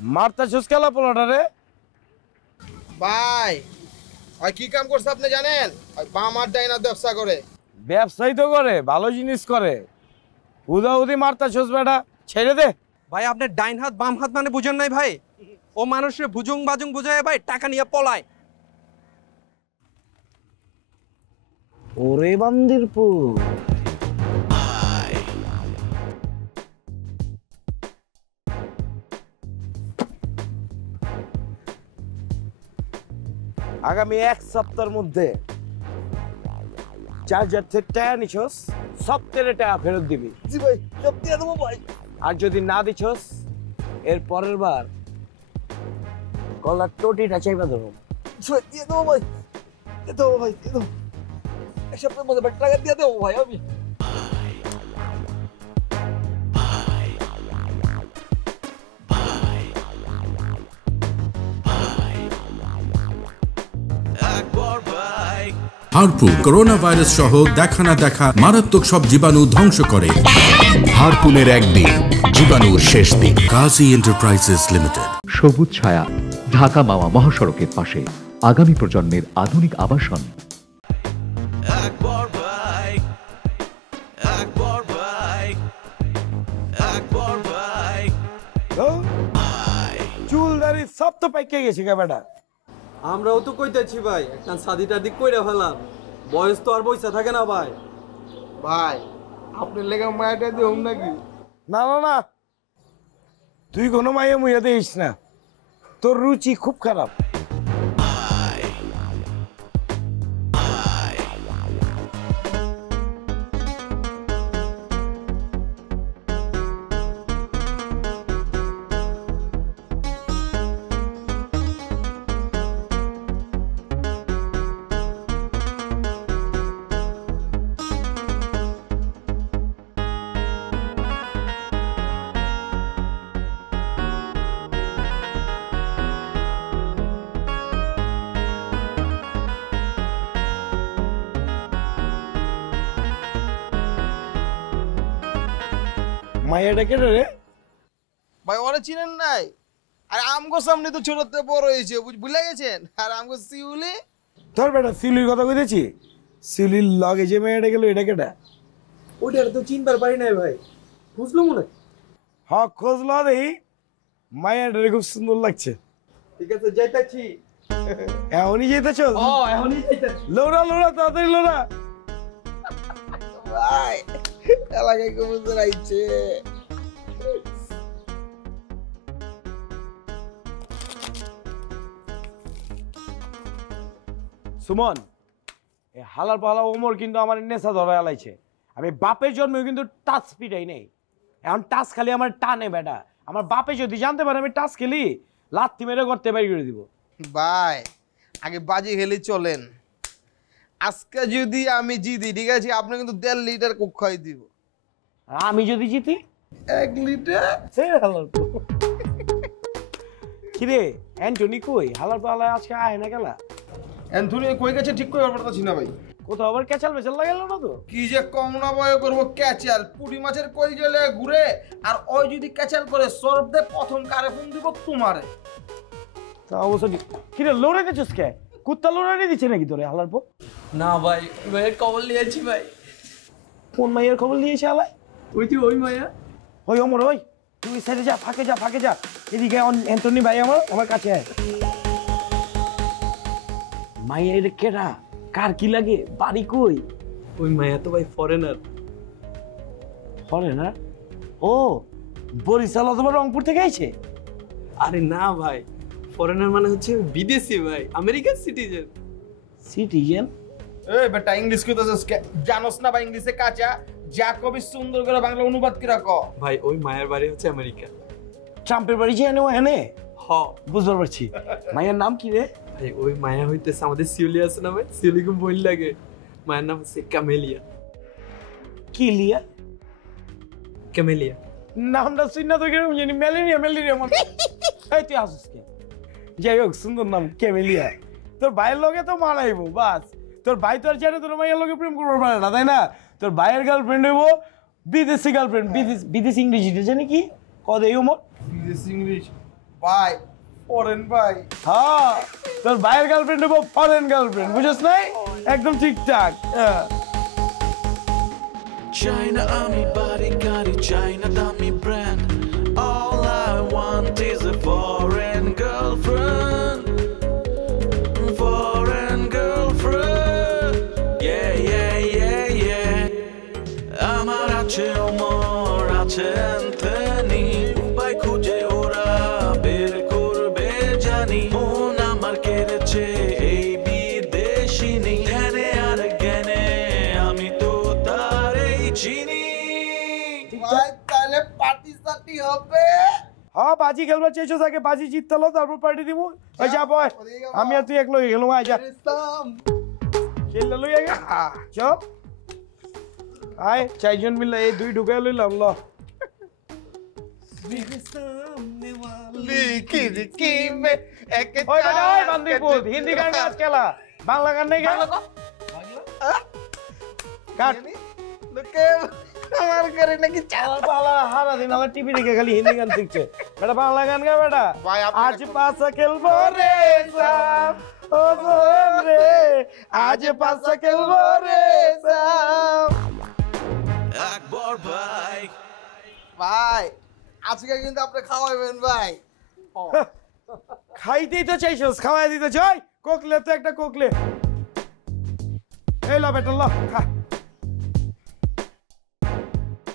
মারতাছস কেলা পোলাটারে? ভাই ওই কি কাম করছে আপনি জানেন? ওই বাম আর ডাইনা ব্যবসা করে। ব্যবসায়ী তো করে, ভালো জিনিস করে। উদাউদি মারতাছস বেটা, ছেড়ে দে। ভাই আপনি ডাইন হাত বাম হাত মানে বুঝেন নাই ভাই? ও মানুষের ভুজুং বাজুং বুঝায় ভাই টাকা নিয়ে পলায়। ওরে বান্দিরপুর, আগামী 1 সপ্তাহের মধ্যে চার্জার থেকে টাকা নিছস, সপ্তাহে টাকা ফেরত দিবি। জি ভাই, সব দিয়ে দেবো ভাই। আর যদি না দিছস, এর পরের বার গলার টটিটা চাইবা ধরো। দিয়ে দেবো ভাই, দিয়ে দেবো ভাই, দিয়ে দেবো। এক সপ্তাহের মধ্যে টাকা দিয়ে দেবো ভাই আমি। হারপুন করোনা ভাইরাস সহ দেখা না দেখা মারাত্মক সব জীবাণু ধ্বংস করে। হারপুনের একদিন, জীবাণুর শেষ দিন। কাজী এন্টারপ্রাইজেস লিমিটেড। সবুজ ছায়া, ঢাকা মাওয়া মহাসড়কের পাশে, আগামী প্রজন্মের আধুনিক আবাসন। চুলদারি সব তো পাইকে গেছে কে বেটা? আমরাও তো কইতেছি ভাই, একটা সাদিটা দিক কইরা ফেলাম। বয়স তো আর পয়সা থাকে না ভাই। ভাই আপনার লেগে মায়াটা দিও নাকি? না না না, তুই কোনো মাইয়া মুইয়া দিস না, তোর রুচি খুব খারাপ। মাইয়াটা কেটে রে? ভাই ওরা চিনেন নাই? আর আমগো সামনে তো ছোটতে বড় হয়েছে, ভুলে গেছেন? আর আমগো শিউলি। তোর বেটা সিউলির কথা কইতেছি, সিউলির লগে যে মেয়েটা গেল এটা কেটা? ওইটার তো চিনবার পারি নাই ভাই, বুঝলো মনে? হ্যাঁ খোঁজ ল দেখি, মাইয়াটারে খুব সুন্দর লাগছে। ঠিক আছে যাইতাছি। এখনই যেতেছ? এখনই যাইতাছি। লোরা লোরা তাড়াতাড়ি লোরা। ভাই এলাকায় কবুতর আইছে। সুমন, এই হালার পালা ওমর কিন্তু আমার নেশা ধরে আলাইছে। আমি বাপের জন্মে কিন্তু টাচ পিটাই নেই, এখন টাচ খালি আমার টানে বেটা। আমার বাপে যদি জানতে পারে আমি টাচ খেলি, লাথি মেরে করতে বাইর করে দিব। ভাই আগে বাজি খেলে চলেন, আজকে যদি আমি জিতি ঠিক আছে, আপনি কিন্তু 1.5 লিটার কোক খাই দিব। আর আমি যদি জিতি 1 লিটার। কিরে অ্যান্টনি কই? হালার পালায় আজকে আয় না গেলা? এন্থনি কই গেছে ঠিক করে পারতাছি না ভাই। কোথাও আবার ক্যাচাল মেচাল লাগাল না তো? কি যে কম না বয় করবো ক্যাচাল, পুরি মাছের কই গেলে ঘুরে। আর ওই যদি ক্যাচাল করে সরব দে, প্রথম কারে ফোন দিব তোমারে। তা অবশ্য কিরে লোড়ে গেছিস কে? কুত্তা লোড়ানি দিচ্ছে নাকি তোরে হালার পো? না ভাই, ভাইয়ের খবর নিয়েছি ভাই। কোন মাইয়ের খবর নিয়েছে হালায়? ওই মায়া। ওই অমর, ওই তুই সাইডে যা, ফাঁকে যা, ফাঁকে যা। এদিকে অ্যান্টনি ভাই আমার কাছে আয়। মাইয়ের কেডা? কার কি লাগে? বাড়ি কই? ওই মায়া তো ভাই ফরেনার। ফরেনার? ও বরিশাল অথবা রংপুর থেকে আইছে? আরে না ভাই, ফরেনার মানে হচ্ছে বিদেশি ভাই, আমেরিকান সিটিজেন। সিটিজেন? এই বেটা ইংলিশ কইতাছস কে? জানোস না ভাই ইংলিশে কাঁচা? যা কবি সুন্দর করে বাংলা অনুবাদ করে ক। ভাই ওই মায়ের বাড়ি হচ্ছে আমেরিকা। ট্রাম্পের বাড়ি যে এনে এনে? হ বুঝতে পারছি। মায়ের নাম কি রে? ভাই ওই মায়া হইতেছে আমাদের শিউলি আছে না ভাই, শিউলি খুব বই লাগে। মায়ের নাম হচ্ছে ক্যামেলিয়া। কি লিয়া? ক্যামেলিয়া নামটা শুনে তো কিরকম জানি, ম্যালেরিয়া ম্যালেরিয়া মনে। এই তুই আসিস কে? যাই হোক সুন্দর নাম ক্যামেলিয়া। তোর ভাইয়ের লগে তো মারাইবো বাস। তোর ভাই তো আর জানে তোর মাইয়ের লগে প্রেম করবো পারে না, তাই না? তোর ভাইয়ের গার্লফ্রেন্ড হইব বিদেশি গার্লফ্রেন্ড। বিদেশি ইংরেজিটা জানি কি কদে ওমর? বিদেশি ইংলিশ ভাই ফরেন ভাই হ্যাঁ তোর ভাইয়ের গার্লফ্রেন্ড হবো ফরেন গার্লফ্রেন্ড বুঝছ নাই একদম ঠিকঠাক China army bodyguard, China dummy brand. All I want is a foreign girlfriend. Foreign girlfriend. Yeah, yeah, yeah, yeah. আমার আছে ওমর আছে অ্যান্থনি উপায় খুঁজে ওরা বের করবে জানি মন আমার কেড়েছে এই বিদেশিনী ধ্যানে আর জ্ঞানে আমি তো তারই চিনি ভাই তাহলে পার্টি সার্টি হবে হ্যাঁ বাজি খেলবার চেয়েছো তাকে বাজি জিততে হলো তারপর পার্টি দিব ওই যা বয় আমি আর তুই এক লই গেলাম আয় যা খেললে লই আগে চল আয় চারজন মিলে এই দুই ঢুকাই লইলাম ল ওই দাদা ওই বান্দিপুর হিন্দি গান গাছ খেলা বাংলা গান নেই গান কাট আমার করে নাকি আমার বাংলা হারা দিন আমার টিভি দেখে খালি হিন্দি গান শিখছে বেটা বাংলা গান গা বেটা ভাই, আপনি আজ পাশা খেলবো রে সাম ও সোহেল রে আজ পাশা খেলবো রে সাম আকবর ভাই ভাই আজকে কিন্তু আপনি খাওয়াবেন ভাই খাইতেই তো চাইছস খাওয়াই দিতে চাই কোকলে তো একটা কোকলে এই ল বেটা ল খা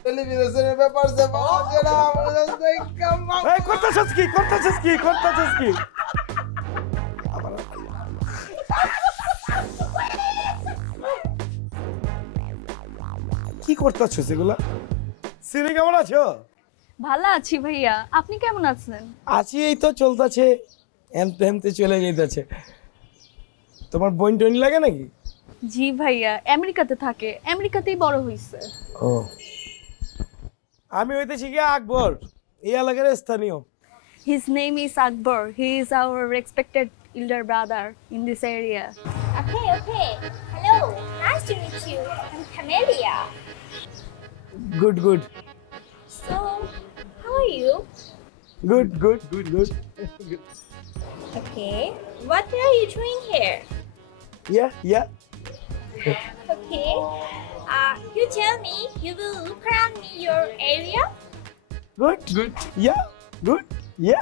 টেলিভিশনের ব্যাপার সে পাওয়া যায় না আমরা দেখলাম এই করতেছস কি কি করতেছস এগুলা সিরি কেমন আছো ভালো আছি ভাইয়া আপনি কেমন আছেন আছি এই তো চলতেছে এমতে চলে যাইতেছে তোমার বোন টোন লাগে নাকি জি ভাইয়া আমেরিকাতে থাকে আমেরিকাতেই বড় হইছে ও আমি হইতেছি কি আকবর এই এলাকার স্থানীয় His name is Akbar. He is our respected elder brother in this area. Okay, okay. Hello. Nice to meet you. I'm Camelia. Good So, how are you? Good Okay. What are you doing here? Yeah Okay. You tell me you will look around me your area. Good yeah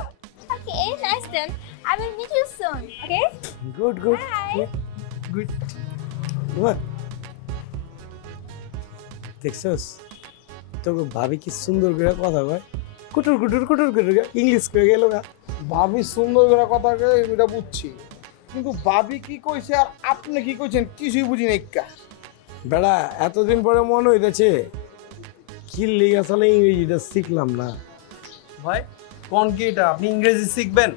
Okay, nice then. I will meet you soon. Okay? Good Bye. Good দেখছস তোকে ভাবি কি সুন্দর করে কথা কয় কুটুর English কয়ে গেল গা ভাবি সুন্দর করে কথা কয়ে এটা বুঝছি কিন্তু ভাবি কি কইছে আর আপনি কি কইছেন কিছুই বুঝি নাই কা বেড়া এতদিন পরে মনে হইতেছে কি লিগ আসলে ইংরেজিটা শিখলাম না ভাই কোন কি এটা আপনি ইংরেজি শিখবেন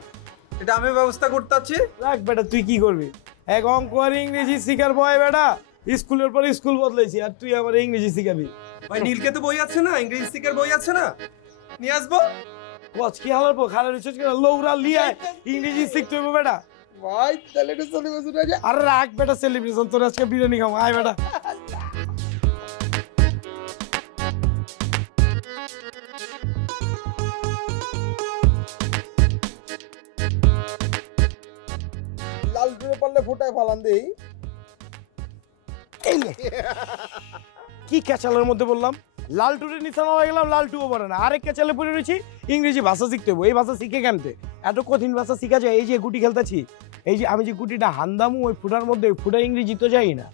এটা আমি ব্যবস্থা করতে আছি রাখ বেটা তুই কি করবি এক অঙ্ক আর ইংরেজি শিখার ভয় বেটা স্কুলের পর স্কুল বদলাইছি আর তুই আমার ইংরেজি শিখাবি ভাই নীলকে তো বই আছে না ইংরেজি শিখার বই আছে না নিয়ে আসবো কচ কি হালার পর খালের রিসার্চ করে লৌরা লিয়ায় ইংরেজি শিখতে হবে বেটা ভাই তাহলে এটা চলে গেছে না আরে রাখ বেটা সেলিব্রেশন তোর আজকে বিরিয়ানি খাবো আয় বেটা লাল টুরে পারলে ফোটায় ফালান দেই কি ক্যাচালের মধ্যে বললাম লাল টুরে নিশানা হয়ে গেলাম লাল টুও বলে না আরেক ক্যাচালে পড়ে রয়েছি ইংরেজি ভাষা শিখতে হবে এই ভাষা শিখে কেনতে এত কঠিন ভাষা শিখা যায় এই যে গুটি খেলতেছি এই যে আমি যে গুটিটা হান্দামু ওই ফুটার মধ্যে ওই ফুটা ইংরেজি তো যাই না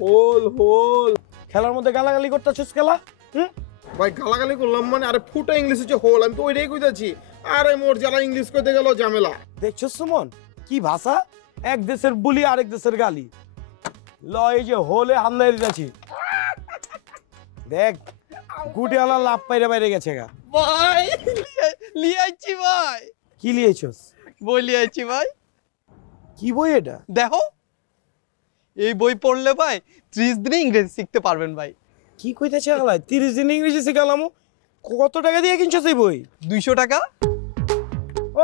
হোল খেলার মধ্যে গালাগালি করতেছিস খেলা ভাই গালাগালি করলাম মানে আরে ফুটা ইংলিশ হচ্ছে হোল আমি তো ওইটাই কইতাছি আরে মোর যারা ইংলিশ কইতে গেল ঝামেলা দেখছো সুমন কি ভাষা এক দেশের বুলি আরেক দেশের গালি ল এই যে হোলে হামলাই দিতেছি দেখ গুটি আলা লাভ পাইরে বাইরে গেছে গা ভাই লিয়াইছি ভাই কি লিয়েছস বই লিয়াইছি ভাই কি বই এটা দেখো এই বই পড়লে ভাই 30 দিনে ইংরেজি শিখতে পারবেন ভাই কি কইতেছে আলাই 30 দিন ইংরেজি শিখালাম কত টাকা দিয়ে কিনছস এই বই 200 টাকা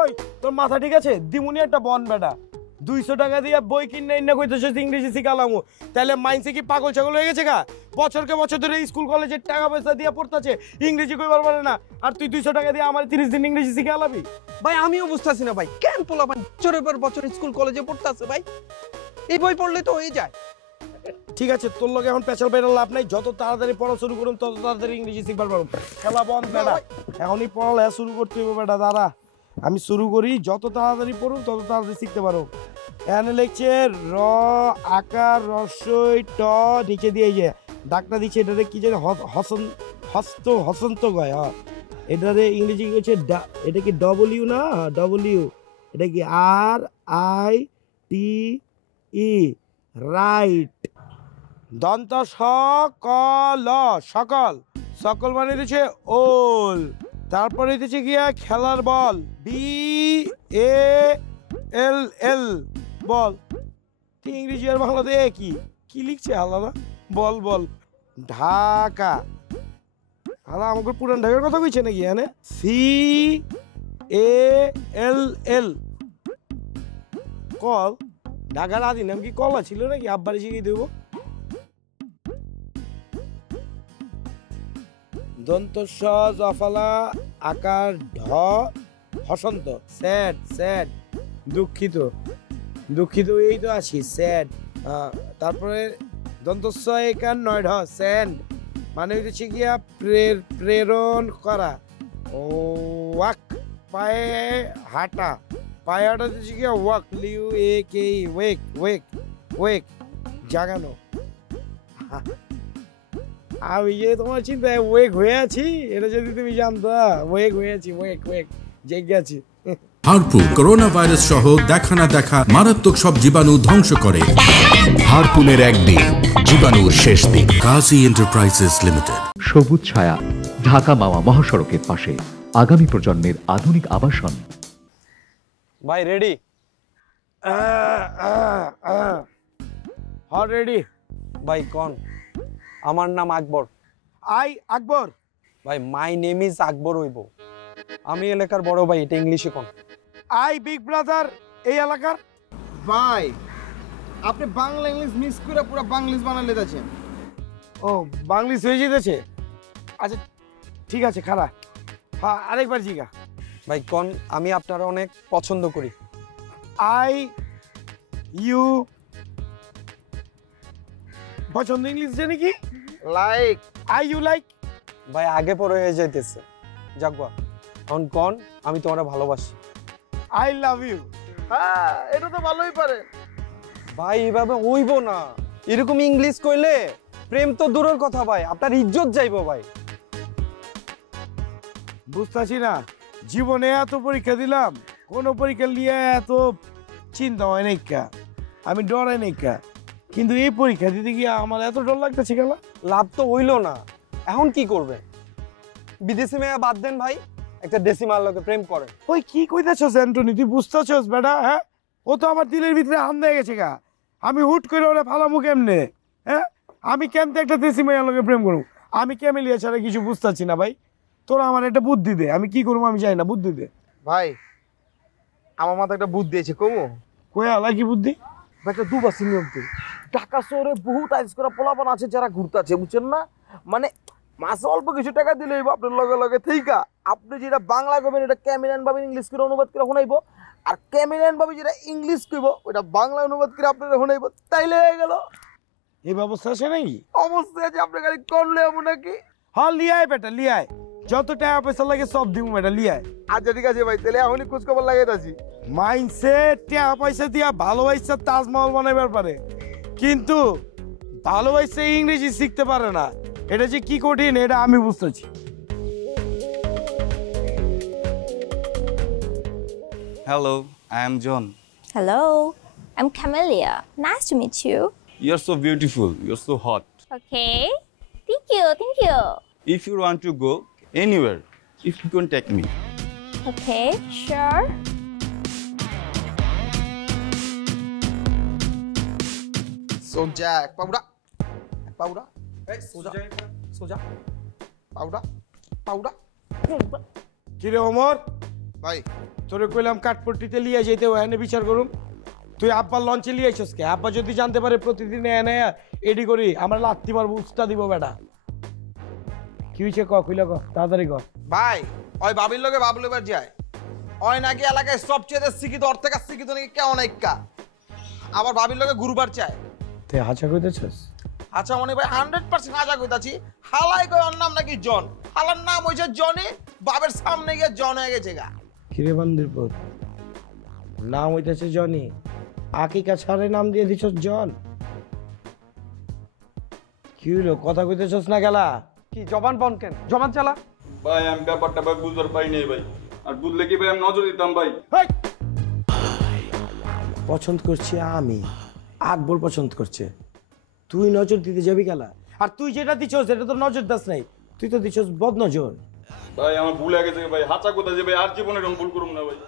ওই তোর মাথা ঠিক আছে দিমুনি একটা বন বেটা 200 টাকা দিয়ে বই কিনে না কইতেছস ইংরেজি শিখালামু, তাহলে মাইন্ডসে কি পাগল ছাগল হয়ে গেছে গা? বছরকে বছর ধরে স্কুল কলেজের টাকা পয়সা দিয়ে পড়তাছে, ইংরেজি কইবার পারে না, আর তুই 200 টাকা দিয়ে আমার 30 দিন ইংরেজি শিখালাবি? ভাই আমিও বুঝতেছি না ভাই, কেন পোলাপান বছরের পর বছর স্কুল কলেজে পড়তেছে ভাই? এই বই পড়লে তো হয়ে যায়। ঠিক আছে, তোর লগে এখন পেছাল বাইরে লাভ নাই, যত তাড়াতাড়ি পড়া শুরু করুন তত তাড়াতাড়ি ইংরেজি শিখবার পারুম। খেলা বন্ধ বেটা, এখনই পড়ালেখা শুরু করতে হবে বেটা। দাঁড়া আমি শুরু করি, যত তাড়াতাড়ি পড়ুন তত তাড়াতাড়ি শিখতে পারো। এখানে লিখছে র আকার রস্বই ট, নিচে দিয়ে যে ডাকটা দিচ্ছে এটারে কি জানি হসন্ত কয়। হ্যাঁ এটারে ইংরেজি কি হচ্ছে, এটা কি ডব্লিউ না? ডব্লিউ। এটা কি আর আই টি ই, রাইট। দন্ত সকল, সকল, সকল মানে হচ্ছে ওল। তারপরে হচ্ছে গিয়া খেলার বল, বি এ এল এল, বল। ঠিক ইংরেজি আর বাংলাতে কি কি লিখছে আলাদা? বল বল। ঢাকা, আলা আমাকে পুরান ঢাকার কথা কইছে নাকি? হ্যাঁ, সি এ এল এল, কল। ঢাকার আদি নাম কি কলা ছিল নাকি? আব্বারে শিখিয়ে দেবো। দন্ত স জফলা আকার ঢ হসন্ত, স্যাড স্যাড, দুঃখিত দুঃখিত, এই তো আছি স্যাড। তারপরে দন্ত স একার নয় ঢ, স্যান্ড মানে হচ্ছে গিয়া প্রেরণ করা। ও ওয়াক, পায়ে হাঁটা, পায়ে হাঁটা হচ্ছে গিয়া ওয়াক, লিউ এ কে ওয়েক, ওয়েক ওয়েক, জাগানো। আমি যে তোমার চিন্তায় ওয়েক হয়ে আছি, এটা যদি তুমি জানতা, ওয়েক হয়ে আছি, ওয়েক ওয়েক, জেগে আছি। হারপুন করোনা ভাইরাস সহ দেখা না দেখা মারাত্মক সব জীবাণু ধ্বংস করে। হারপুনের একদিন, জীবাণুর শেষ দিন। কাজী এন্টারপ্রাইজেস লিমিটেড। সবুজ ছায়া, ঢাকা মাওয়া মহাসড়কের পাশে, আগামী প্রজন্মের আধুনিক আবাসন। ভাই রেডি? হ্যাঁ রেডি। ভাই কোন? আমার নাম আকবর। আই আকবর। ভাই মাই নেম ইজ আকবর হইব। আমি এলাকার বড় ভাই, এটা ইংলিশে কোন? আই বিগ ব্রাদার এই এলাকার। ভাই আপনি বাংলা ইংলিশ মিক্স করে পুরো বাংলিশ বানালে যাচ্ছেন। ও বাংলিশ হয়ে যেতেছে। আচ্ছা ঠিক আছে, খারাপ। হ্যাঁ আরেকবার জিগা। ভাই কোন? আমি আপনারা অনেক পছন্দ করি। আই ইউ পছন্দ ইংলিশ জানি কি? লাইক। I U like. ভাই আগে পরে হয়ে যাইতেছে, যাকবা। এখন কোন? আমি তোমারে ভালোবাসি। I love you. হ্যাঁ এটা তো ভালোই পারে। ভাই এভাবে হইব না, এরকম ইংলিশ কইলে প্রেম তো দূরের কথা ভাই, আপনার ইজ্জত যাইবো ভাই। বুঝতেছি না, জীবনে এত পরীক্ষা দিলাম, কোনো পরীক্ষা নিয়ে এত চিন্তা হয় নাই কা, আমি ডরাই নাই কা, কিন্তু এই পরীক্ষা দিতে গিয়ে আমার এত ডর লাগতেছে কেন? লাভ তো হইল না, এখন কি করবেন? বিদেশি মেয়ে বাদ দেন ভাই, একটা দেশি মার লোকে প্রেম করেন। ওই কি কইতাছস অ্যান্টনি, তুই বুঝতেছস বেটা? হ্যাঁ ও তো আমার দিলের ভিতরে হাম দিয়ে গেছে গা, আমি হুট করে ওরা ফালামু কেমনে? হ্যাঁ আমি কেমতে একটা দেশি মেয়ের লোকে প্রেম করবো? আমি ক্যামেলিয়া ছাড়া কিছু বুঝতেছি না ভাই, তোরা আমার একটা বুদ্ধি দে, আমি কি করবো আমি জানি না, বুদ্ধি দে ভাই। আমার মাথায় একটা বুদ্ধি আছে, কমু? কই আলা কি বুদ্ধি? একটা দুবাসী নিয়ম তো, ঢাকা শহরে বহুত আইস করা পোলাপান আছে যারা ঘুরতে আছে, বুঝছেন না? মানে মাসে অল্প কিছু টাকা দিলেই আপনার লগে লগে থিকা আপনি যেটা বাংলা কইবেন এটা ক্যামেলিয়ান ভাবে ইংলিশ করে অনুবাদ করে শোনাইব, আর ক্যামেলিয়ান ভাবে যেটা ইংলিশ কইব ওটা বাংলা অনুবাদ করে আপনারা শোনাইব, তাইলে হয়ে গেল। এই ব্যবস্থা আছে নাকি? অবশ্যই আছে, আপনি খালি করলে এমন নাকি? হ্যাঁ লিয়ায় বেটা লিয়ায়, যত টাকা পয়সা লাগে সব দিব বেটা লিয়ায়। আচ্ছা ঠিক আছে ভাই, তাহলে এখনই খোঁজ খবর লাগাই আছি। মাইন্ডসেট টাকা পয়সা দিয়া ভালোবাসা তাজমহল বানাইবার পারে, কিন্তু ভালোবাসা ইংরেজি শিখতে পারে না, এটা যে কি কঠিন এটা আমি বুঝতেছি। Hello, I am John. Hello, I'm Camelia. Nice to meet you. You're so beautiful. You're so hot. Okay. Thank you, thank you. If you want to go anywhere, if you can take me. Okay, sure. সোজা এক পাউডা, এক পাউডা, এই সোজা সোজা, পাউডা, পাউডা। কিরে ওমর, ভাই তোরে কইলাম কাঠপট্টিতে লিয়ে যেতে ওখানে বিচার করুম, তুই আব্বার লঞ্চে লিয়ে আইছস কে? আব্বা যদি জানতে পারে প্রতিদিন এনে এডি করি আমরা লাত্তি মারবো, উস্তা দিব বেটা। কি হয়েছে ক, কইলা ক, তাড়াতাড়ি ক। ভাই ওই বাবির লগে বাবুল এবার যায়, ওই নাকি এলাকায় সবচেয়ে শিক্ষিত, অর্থ কাছ শিক্ষিত নাকি কেমন একা, আবার বাবির লগে গুরুবার চায়। তুই হাঁচা কইতেছস? আচ্ছা মনে ভাই 100% হাজা কইতাছি। হালাই কই ওর নাম নাকি জন, হালার নাম হইছে জনি, বাবের সামনে গিয়ে জন হয়ে গেছে গা। কিরে বান্দির পুত, নাম হইতেছে জনি, আকিকা ছাড়ে নাম দিয়ে দিছস জন? কি হলো, কথা কইতেছস না গেলা? কি জবান বন কেন, জবান চালা। ভাই আমি ব্যাপারটা ভাই বুঝতে পারি নাই ভাই, আর বুঝলে কি ভাই আমি নজর দিতাম ভাই। পছন্দ করছি আমি, আকবর পছন্দ করছে, তুই নজর দিতে যাবি গেলা? আর তুই যেটা দিছস সেটা তো নজর দাস নাই, তুই তো দিছস বদ নজর। ভাই আমার ভুল হয়ে গেছে ভাই, হাঁচা কথা যে ভাই আর জীবনে এরকম ভুল করুম না ভাই।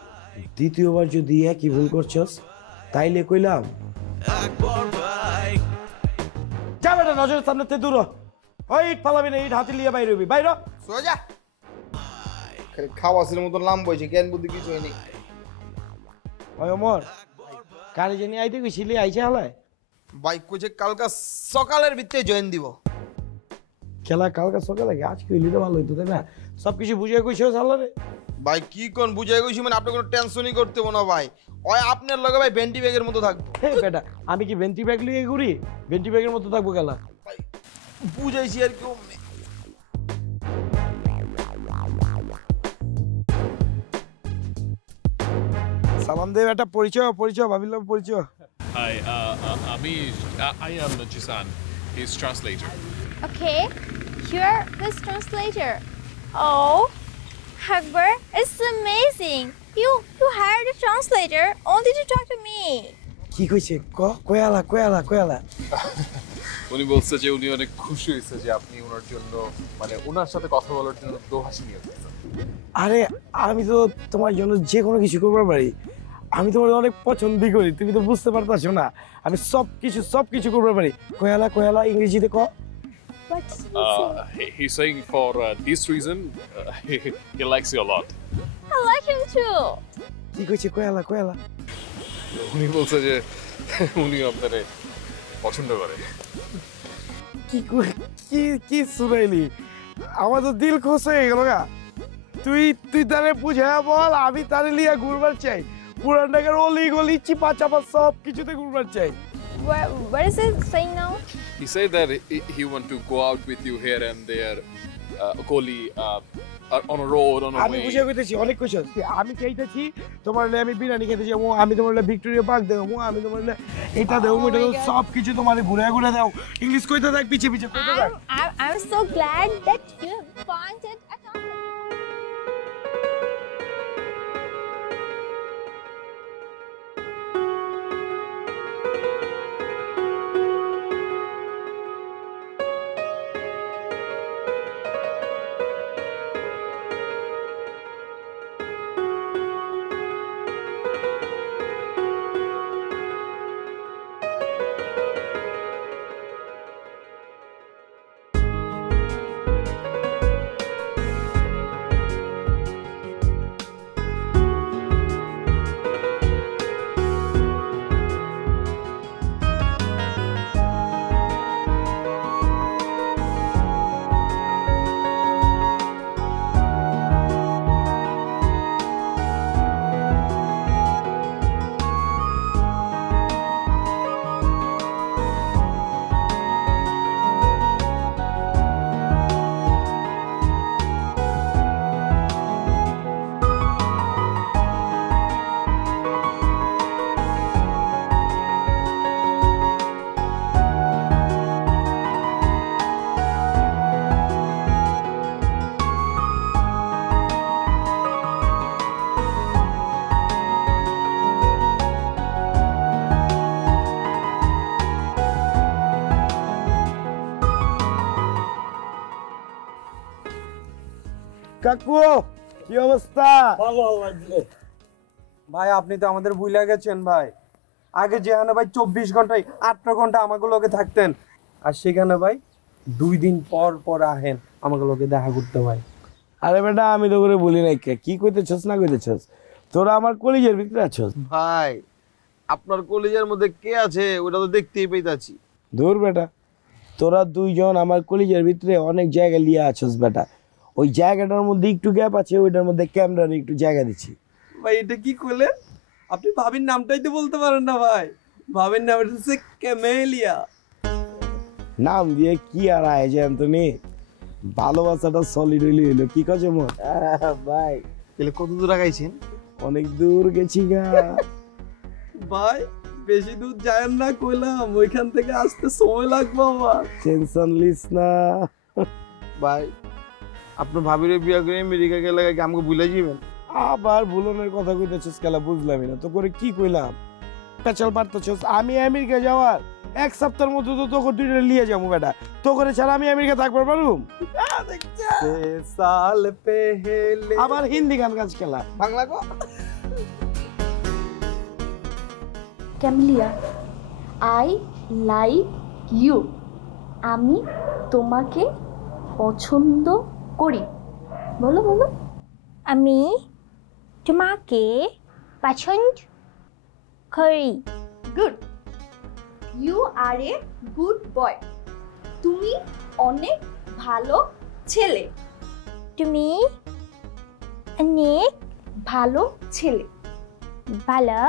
দ্বিতীয়বার যদি একই ভুল করছস তাইলে কইলাম যা বেটা, নজরের সামনে তে দূর হ। ওই ইট ফালাবি না, ইট হাতে লিয়ে বাইরে হবি, বাইরে সোজা। খালি খাওয়াসের মতো নাম বইছে, জ্ঞান বুদ্ধি কিছু হয়নি। ওই ওমর, কারে জানি আইতে গেছিলি, আইছে হালায়? বাইক কইছে কালকা সকালের ভিতরে জয়েন দিব। খেলা কালকে সকালে, আজ কইলি তো ভালো হইতো তাই না? সবকিছু বুঝিয়ে কইছস হালারে? ভাই কি কোন বুঝাই কইছি, মানে আপনি কোনো টেনশনই করতে হবে না ভাই, ওই আপনার লগে ভাই ভেন্টি ব্যাগের মতো থাকবো। হে বেটা, আমি কি ভেন্টি ব্যাগ লিয়ে ঘুরি? ভেন্টি ব্যাগের মতো থাকবো গেলা? বুঝাইছি আর কি। সালাম দে বেটা, পরিচয় পরিচয় ভাবিলাম পরিচয়। Hi, Amish. I am Jisan, his translator. Okay, you're this translator. Oh, Akbar, it's amazing. You hired a translator only to talk to me. কি কইছে ক, কয়ালা কয়ালা কয়ালা? উনি বলছে যে উনি অনেক খুশি হয়েছে যে আপনি ওনার জন্য, মানে ওনার সাথে কথা বলার জন্য দোহাসি নিয়ে এসেছেন। আরে আমি তো তোমার জন্য যে কোনো কিছু করতে পারি, আমি তোমার অনেক পছন্দই করি, তুমি তো বুঝতে পারতাছো না, আমি সব কিছু করতে পারি। কয়ালা কয়ালা ইংরেজিতে ক। He's saying for this reason, he likes you a lot. I like him too. কি কইছে কয়ালা কয়ালা? উনি বলছে যে উনি আপনারে পছন্দ করে। কি কি কি শুনাইলি, আমার তো দিল খুশ হয়ে গেল গা। তুই তারে বুঝা বল, আমি তারে লিয়া ঘুরবার চাই, পুরান ঢাকার অলি গলি চিপা চাপা সব কিছুতে ঘুরবার চাই। What is it saying now? He said that he want to go out with you here and there, Koli, on a road, on a আমি way. বুঝে কইতেছি অনেক কিছু, আমি চাইতেছি তোমার আমি বিরিয়ানি খেতে যাবো, আমি তোমার ভিক্টোরিয়া পার্ক দেবো, আমি তোমার এটা দেবো, ওইটা দেবো, সব কিছু তোমার ঘুরে ঘুরে দাও। ইংলিশ কইতে থাক, পিছে পিছে কইতে থাক। I'm so glad that you wanted a translator. কাকু কি অবস্থা? ভালো লাগছে ভাই, আপনি তো আমাদের ভুলে গেছেন ভাই। আগে যেখানে ভাই 24 ঘন্টায় 18 ঘন্টা আমাকে লোকে থাকতেন, আর সেখানে ভাই 2 দিন পর পর আহেন আমাকে লোকে দেখা করতে ভাই। আরে বেটা, আমি তো করে বলি নাই, কি কইতেছস না কইতেছস, তোরা আমার কলিজের ভিতরে আছস ভাই আপনার কলেজের মধ্যে কে আছে ওটা তো দেখতেই পাইতাছি। দূর বেটা, তোরা দুইজন আমার কলেজের ভিতরে অনেক জায়গা লিয়ে আছস বেটা। ওই জায়গাটার মধ্যে একটু গ্যাপ আছে, ওইটার মধ্যে ক্যামেরার একটু জায়গা দিচ্ছি। ভাই এটা কি করলেন? আপনি ভাবির নামটাই তো বলতে পারেন না ভাই। ভাবির নাম হচ্ছে ক্যামেলিয়া। নাম দিয়ে কি আর আয়োজন তুমি, ভালোবাসাটা সলিড হইলো কি কাজ মন ভাই। তাহলে কত দূর আগাইছেন? অনেক দূর গেছি গা ভাই বেশি দূর যায়েন না কইলাম, ওইখান থেকে আসতে সময় লাগবে আমার। টেনশন লিস না ভাই আপনার ভাবিরে বিয়া করে আমেরিকা গেলে কি আমাকে ভুলে যাবেন? আবার ভুলনের কথা কইতেছিস কেলা, বুঝলামই না তো করে কি কইলাম। পেছাল পারতেছিস, আমি আমেরিকা যাওয়ার এক সপ্তাহের মধ্যে তো তোকে দুইটা লিয়ে যাবো বেটা। তো করে ছাড়া আমি আমেরিকা থাকবার পারুম? সাল পেহেলে আবার হিন্দি গান গাছ খেলা, বাংলা গো। Camellia, I like you. আমি তোমাকে পছন্দ করি। বলো বলো। আমি তোমাকে পছন্দ করি। Good, you are a good boy. তুমি অনেক ভালো ছেলে। তুমি অনেক ভালো ছেলে। ভালো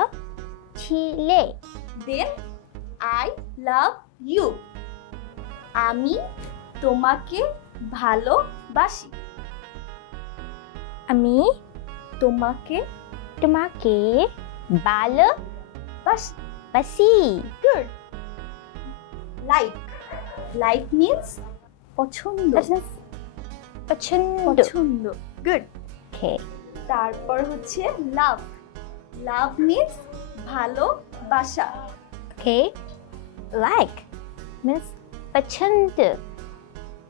ছিলে। Then I love you. আমি তোমাকে ভালোবাসি। আমি তোমাকে তোমাকে ভালোবাসি। গুড। লাইক, লাইক মিন্স পছন্দ। পছন্দ। পছন্দ। গুড। ওকে। তারপর হচ্ছে লাভ, লাভ মিন্স ভালোবাসা। ওকে। লাইক মিন্স পছন্দ।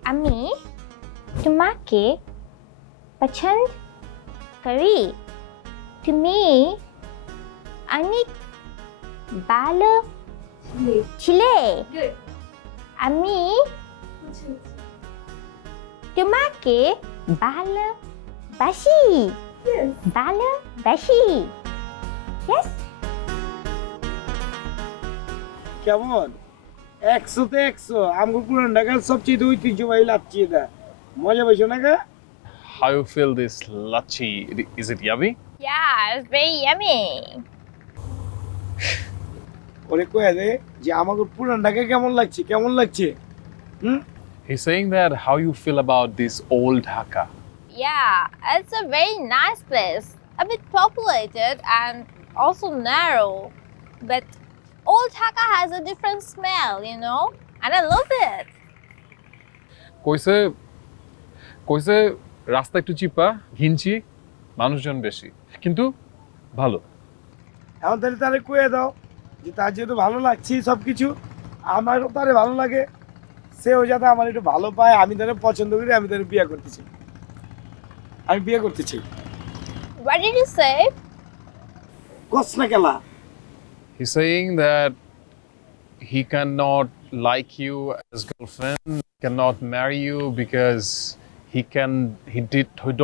আমি তোমাকে পছন্দ করি। তুমি অনেক ভালো ছিলে। গুড। আমি তোমাকে ভালোবাসি। ভালোবাসি। ইয়েস। কেমন 100 তে 100। আমগো পুরান ঢাকার সবচেয়ে ঐতিহ্যবাহী লাচ্ছি এটা, মজা পাইছো না গা? How you feel this lachi? Is it yummy? Yeah, it's very yummy. ওরে কয়ে দে যে আমাগো পুরান ঢাকা কেমন লাগছে, কেমন লাগছে? He's saying that how you feel about this old Dhaka. Yeah, it's a very nice place. A bit populated and also narrow. But old Dhaka has a different smell, you know? And I love it. কইছে রাস্তা একটু চিপা, ঘিঞ্চি, মানুষজন বেশি, কিন্তু ভালো। এখন তাহলে তারে কয়ে দাও যে তার যেহেতু ভালো লাগছে সবকিছু, আমারও তারে ভালো লাগে, সেও যাতে আমার একটু ভালো পায়, আমি তারে পছন্দ করি, আমি তারে বিয়ে করতে চাই। আমি বিয়ে করতে চাই। What did you say? কস না কেলা? He's saying that he cannot like you as girlfriend, cannot marry you because he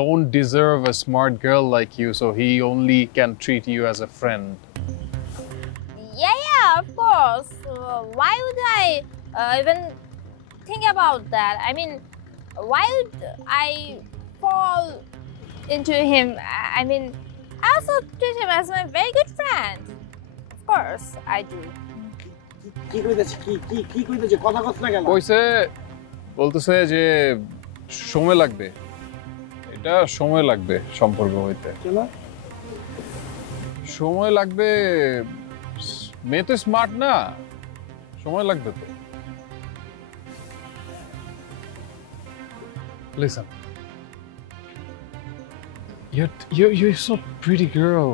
don't deserve a smart girl like you, so he only can treat you as a friend. Yeah, of course. Why would I even think about that? I mean, why would I fall into him? I mean, I also treat him as my very good friend. Of course, I do. কি কইতাছে? কি কইতাছে? কথা কস না কেলা? কইছে বলতেছে যে সময় লাগবে, এটা সময় লাগবে সম্পর্ক হইতে। সময় লাগবে, মেয়ে তো স্মার্ট না, সময় লাগবে তো। Listen, you're so pretty girl,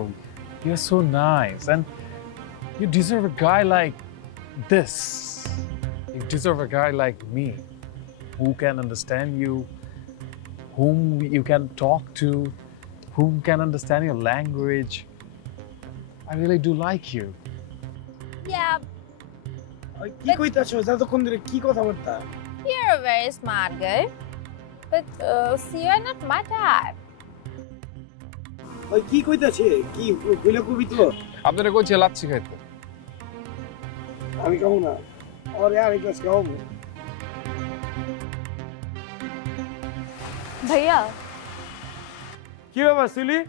you're so nice, and you deserve a guy like this. You deserve a guy like me, who can understand you, whom you can talk to, whom can understand your language. I really do like you. Yeah. কি কইতাছো? যতক্ষণ ধরে কি কথাবার্তা? You're a very smart guy, but you're not my type. ওই কি কইতাছে? কি কইলা কবি তো? আপনারা কইছে লাচ্ছি খাইতে। আমি খাবো না, ওরে আর এক গ্লাস খাওয়াবো। ভাইয়া কি ব্যাপার সিলি,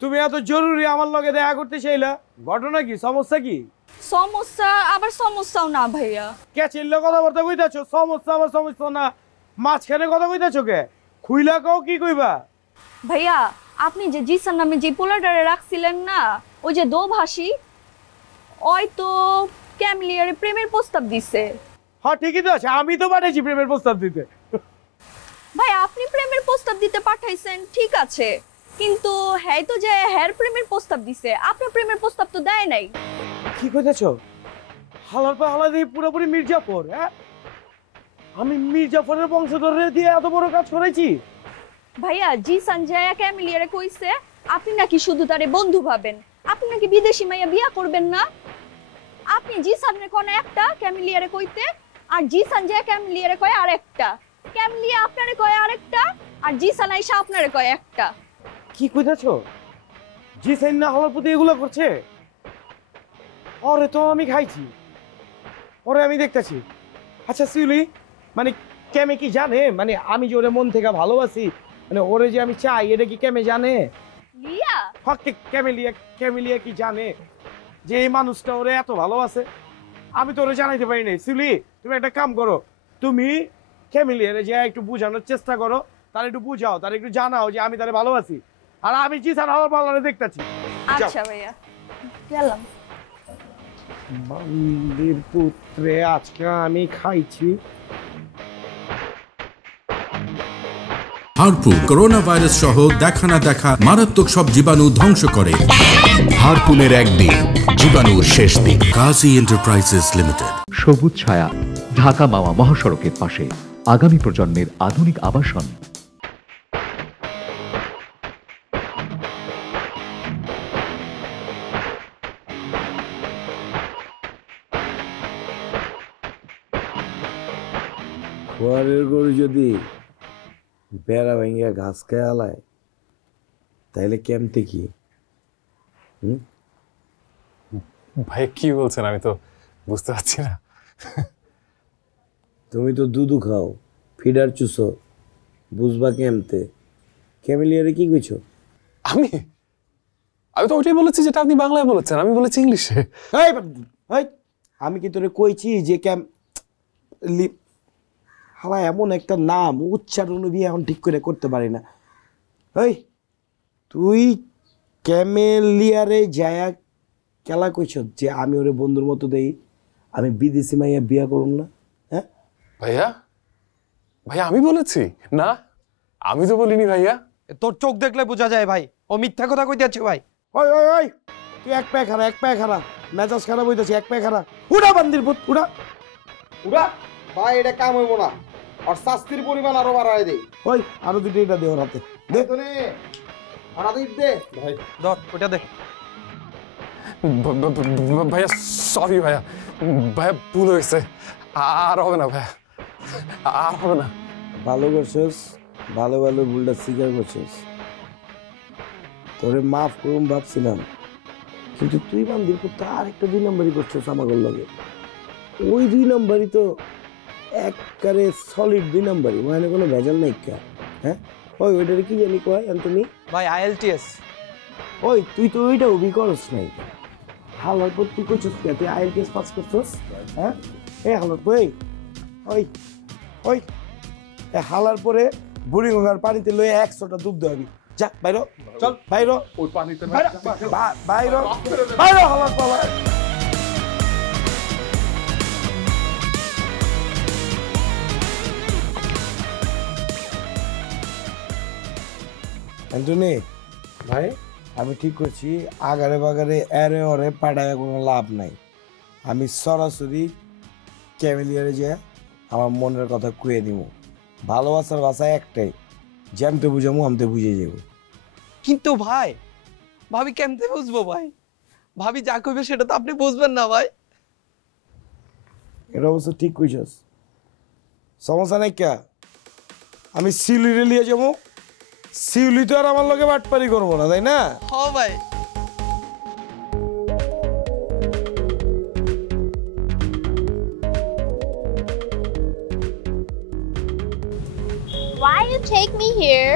তুমি এত জরুরি আমার লগে দেখা করতে চাইলা, ঘটনা কি, সমস্যা কি? সমস্যা আবার সমস্যাও না ভাইয়া। কে চিল্লা কথাবার্তা কইতাছো? সমস্যা আবার সমস্যা না, মাঝখানে কথা কইতাছো কে? খুইলা কও কি কইবা? ভাইয়া আপনি যে জিসান নামে যে পোলাটারে রাখছিলেন না, ওই যে দোভাষী, ওই তো ক্যামেলিয়ারে প্রেমের প্রস্তাব দিছে। হ্যাঁ ঠিকই তো আছে, আমি তো পাঠাইছি প্রেমের প্রস্তাব দিতে। ভাই আপনি প্রেমের প্রস্তাব দিতে পাঠাইছেন ঠিক আছে, কিন্তু হ্যাঁ তো যে হ্যার প্রেমের প্রস্তাব দিছে, আপনার প্রেমের প্রস্তাব তো দেয় নাই। কি কইতাছো? হালার পর হালা দিয়ে পুরোপুরি মির্জাফর। হ্যাঁ, আমি মির্জাফরের বংশধরে দিয়ে এত বড় কাজ করেছি? ভাইয়া জিসান জায়া ক্যামেলিয়ারে কইছে আপনি নাকি শুধু তারে বন্ধু ভাবেন, আপনি নাকি বিদেশি মাইয়া বিয়া করবেন না। আপনি জিসানের কোনে একটা ক্যামেলিয়ারে কইতে, আর জিসান জায়া ক্যামেলিয়ারে কয় আরেকটা, ক্যামেলিয়া আপনারে কয় আরেকটা, আর জিসান আইসা আপনারে কয় একটা। কি কইতাছো? জিসান না আমার প্রতি এগুলো করছে? ওরে তো আমি খাইছি, ওরে আমি দেখতেছি। আচ্ছা সিউলি, মানে কেমে কি জানে, মানে আমি যে ওরে মন থেকে ভালোবাসি, মানে ওরে যে আমি চাই, এটা কি কেমে জানে? লিয়া হক ক্যামেলিয়া কি জানে যে এই মানুষটা ওরে এত ভালোবাসে? আমি তো ওরে জানাইতে পারি নাই। সিউলি তুমি একটা কাম করো, তুমি ক্যামেলিয়ারে যে একটু বোঝানোর চেষ্টা করো, তার একটু বুঝাও, তার একটু জানাও যে আমি তারে ভালোবাসি, আর আমি জিসান হওয়ার ভালোরে দেখতেছি। আচ্ছা ভাইয়া গেলাম। বান্দির পুত্রে আজকে আমি খাইছি। হারপুন করোনা ভাইরাস সহ দেখা না দেখা মারাত্মক সব জীবাণু ধ্বংস করে। হারপুনের একদিন, জীবাণুর শেষ দিন। কাজী এন্টারপ্রাইজেস লিমিটেড। সবুজ ছায়া, ঢাকা মাওয়া মহাসড়কের পাশে, আগামী প্রজন্মের আধুনিক আবাসন। খোয়ারের গরু যদি বেড়া ভেঙে ঘাস খেয়ে আলায়, তাইলে কেমতে কি? ভাই কি বলছেন, আমি তো বুঝতে পারছি না। তুমি তো দুধু খাও, ফিডার চুষো, বুঝবা কেমতে? ক্যামেলিয়ারে কি কইছো? আমি তো ওইটাই বলেছি যেটা আপনি বাংলায় বলেছেন, আমি বলেছি ইংলিশে। আমি কি তোরে কইছি যে হালা এমন একটা নাম উচ্চারণ এখন ঠিক করে করতে পারি না। এই তুই ক্যামেলিয়ারে যায়া খেলা কইছ যে আমি ওরে বন্ধুর মতো দেই, আমি বিদেশি মাইয়া বিয়া করুম না? হ্যাঁ ভাইয়া, ভাইয়া আমি বলেছি না, আমি তো বলিনি ভাইয়া। তোর চোখ দেখলে বোঝা যায় ভাই, ও মিথ্যা কথা কইতে যাচ্ছে ভাই। ওই ওই ওই তুই এক পায়ে খারা, এক পায়ে খারা, মেজাজ খারাপ হইতেছে, এক পায়ে খারা। উড়া বান্দির পুত, উড়া উড়া। ভাই এটা কাম হইব না, আর শাস্তির পরিমাণ আরো বাড়ায় দেই। ওই আরো দুটো এটা দে ওর হাতে, দে তোনে হাতে দে ভাই, ধর ওটা দে। ভাইয়া সরি ভাইয়া, ভাইয়া ভুল হয়েছে, আর হবে না ভাইয়া, আর হবে না। ভালো করছিস, ভালো ভালো ভুলটা স্বীকার করছিস, তোরে মাফ করুম ভাবছিলাম, কিন্তু তুই বান্দির পুত্র আরেকটা 2 নম্বরই করছিস আমাদের লগে। ওই 2 নম্বরই তো একবারে সলিড 2 নম্বরই, মানে কোনো ভেজাল নাই। হ্যাঁ ওই ওইটারে কি জানি কয় অ্যান্টনি ভাই? IELTS। ওই তুই তো ওইটা অভি করস নাই, হালার পর তুই করছিস কে? তুই IELTS পাস করছিস? হ্যাঁ এ হালার বই, ওই ওই হালার পরে বুড়ি গঙ্গার পানিতে লয়ে 100টা ডুব দেবি। যা বাইরো, চল বাইরো, ওই পানিতে বাইরো বাইরো হালার পালা। অ্যান্টনি ভাই আমি ঠিক করছি, আগারে বাগারে এরে ওরে পাঠায় কোনো লাভ নাই। আমি সরাসরি ক্যামেলিয়ারে যে আমার মনের কথা কুয়ে দিব। ভালোবাসার ভাষা একটাই, যেমতে বুঝামো আমতে বুঝে যাব। কিন্তু ভাই ভাবি কেমতে বুঝবো ভাই? ভাবি যা কইবে সেটা তো আপনি বুঝবেন না ভাই। এটা অবশ্য ঠিক কইছস, সমস্যা নাই। কে আমি সিউলি লিয়ে যাবো, সিউলি তো আর আমার লগে বাটপারি করবো না, তাই না? হ্যাঁ ভাই। why you take me here?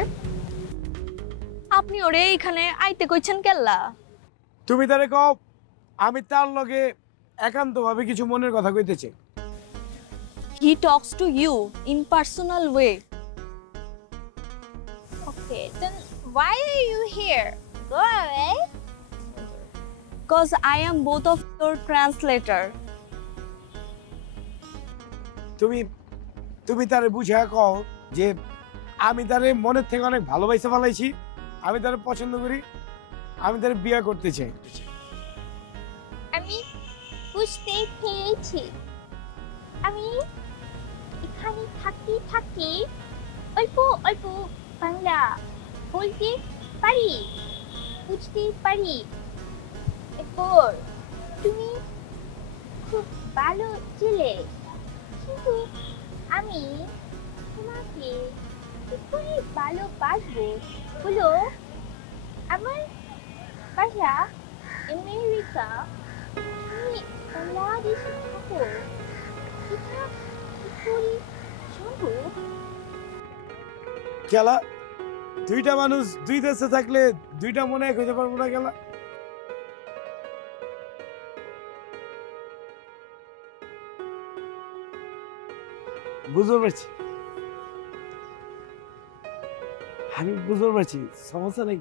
আপনি ওরে এখানে আইতে কইছেন কেল্লা? তুমি তারে কও আমি তার লগে একান্তভাবে কিছু মনের কথা কইতেছি। He talks to you in personal way. Okay, then why are you here? Go away. Because I am both of your translator. তুমি তারে বুঝা কও যে আমি তারে মনের থেকে অনেক ভালোবাসা ফেলাইছি, আমি তারে পছন্দ করি, আমি তারে বিয়ে করতে চাই। আমি বুঝতে পেরেছি। আমি এখানে থাকি অল্প অল্প বাংলা বলতে পারি, বুঝতে পারি। এরপর তুমি খুব ভালো ছেলে, কিন্তু আমি তোমাকে কি করে ভালোবাসবো বলো? আমার বাসা আমেরিকা, তুমি বাংলাদেশে থাকো, এটা কি করে সম্ভব? খেলা দুইটা মানুষ দুই দেশে থাকলে দুইটা মনে এক হইতে পারবো না খেলা? বুঝতে পারছি, আমি বুঝতে পারছি, সমস্যা নেই।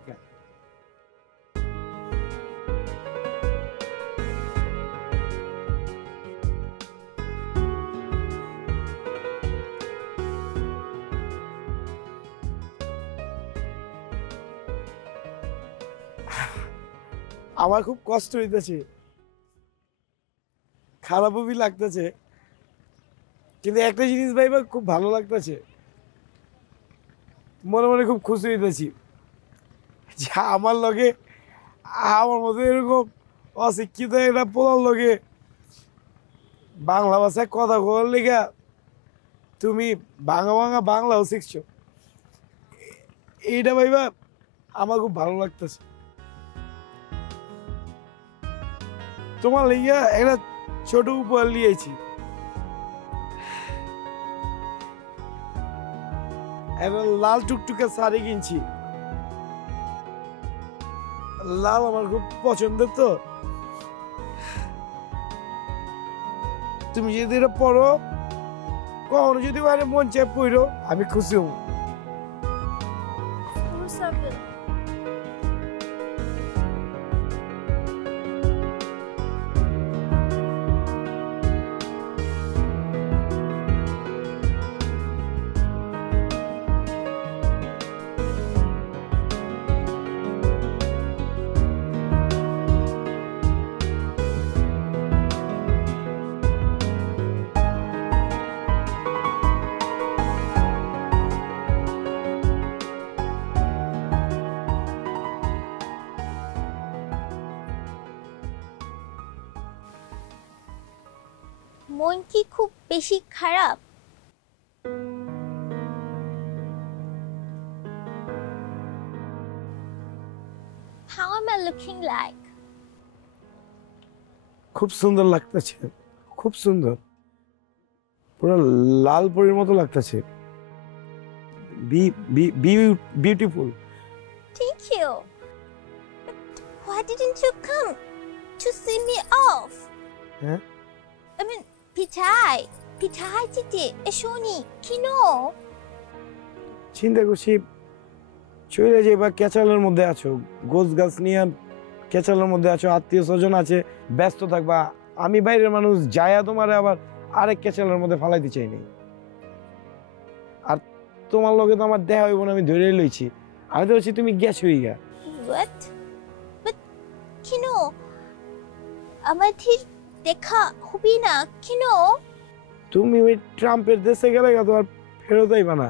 আমার খুব কষ্ট হইতেছে, খারাপও লাগতেছে, কিন্তু একটা জিনিস ভাইবা খুব ভালো লাগতেছে, মনে মনে খুব খুশি হইতেছি যে আমার লগে আমার মতো এরকম অশিক্ষিত একটা পোলার লগে বাংলা ভাষায় কথা বলার লেগা তুমি বাংলাও শিখছো। এইটা ভাইবা আমার খুব ভালো লাগতেছে। তোমার লেগা একটা ছোট উপহার নিয়েছি, একটা লাল টুকটুকে শাড়ি কিনছি। লাল আমার খুব পছন্দের, তো তুমি যদি এটা পরো, কখনো যদি মানে মন চায় পড়ো, আমি খুশি হব। মন কি খুব বেশি খারাপ? How am I looking like? খুব সুন্দর লাগতেছে, খুব সুন্দর, পুরো লাল পরীর মতো লাগতেছে। Beautiful. Thank you. But why didn't you come to see me off? হ্যাঁ, I mean, পিঠাই দিতে এসোনি কেন? চিন্তা করছি চলে যাইবা, ক্যাচালের মধ্যে আছো, গোছ গাছ নিয়ে ক্যাচালের মধ্যে আছো, আত্মীয় স্বজন আছে, ব্যস্ত থাকবা। আমি বাইরের মানুষ, যায়া তোমার আবার আরেক ক্যাচালের মধ্যে ফালাইতে চাই নাই। আর তোমার লগে তো আমার দেখা হইব না, আমি ধরে লইছি। আমি তো বলছি তুমি গেছোই গা। What? But কেন আমাদের দেখা হবে না কেন? তুমি ওই ট্রাম্পের দেশে গেলে তো আর ফেরত আইবা না,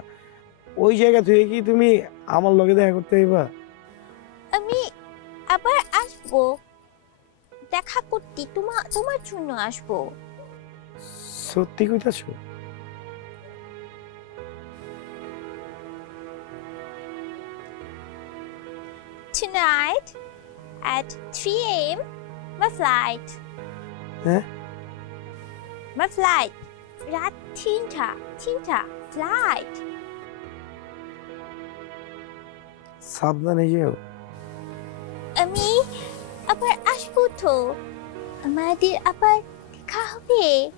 ওই জায়গা থেকে কি তুমি আমার লগে দেখা করতে আইবা? আমি আবার আসবো দেখা করতে, তোমার জন্য আসবো। সত্যি কইতাছো? Tonight at 3 a.m. my flight. হ্যাঁ, my flight রাত 3টা flight. সাবধানে যেও। আমি আবার আসবো তো, আমাদের আবার দেখা হবে।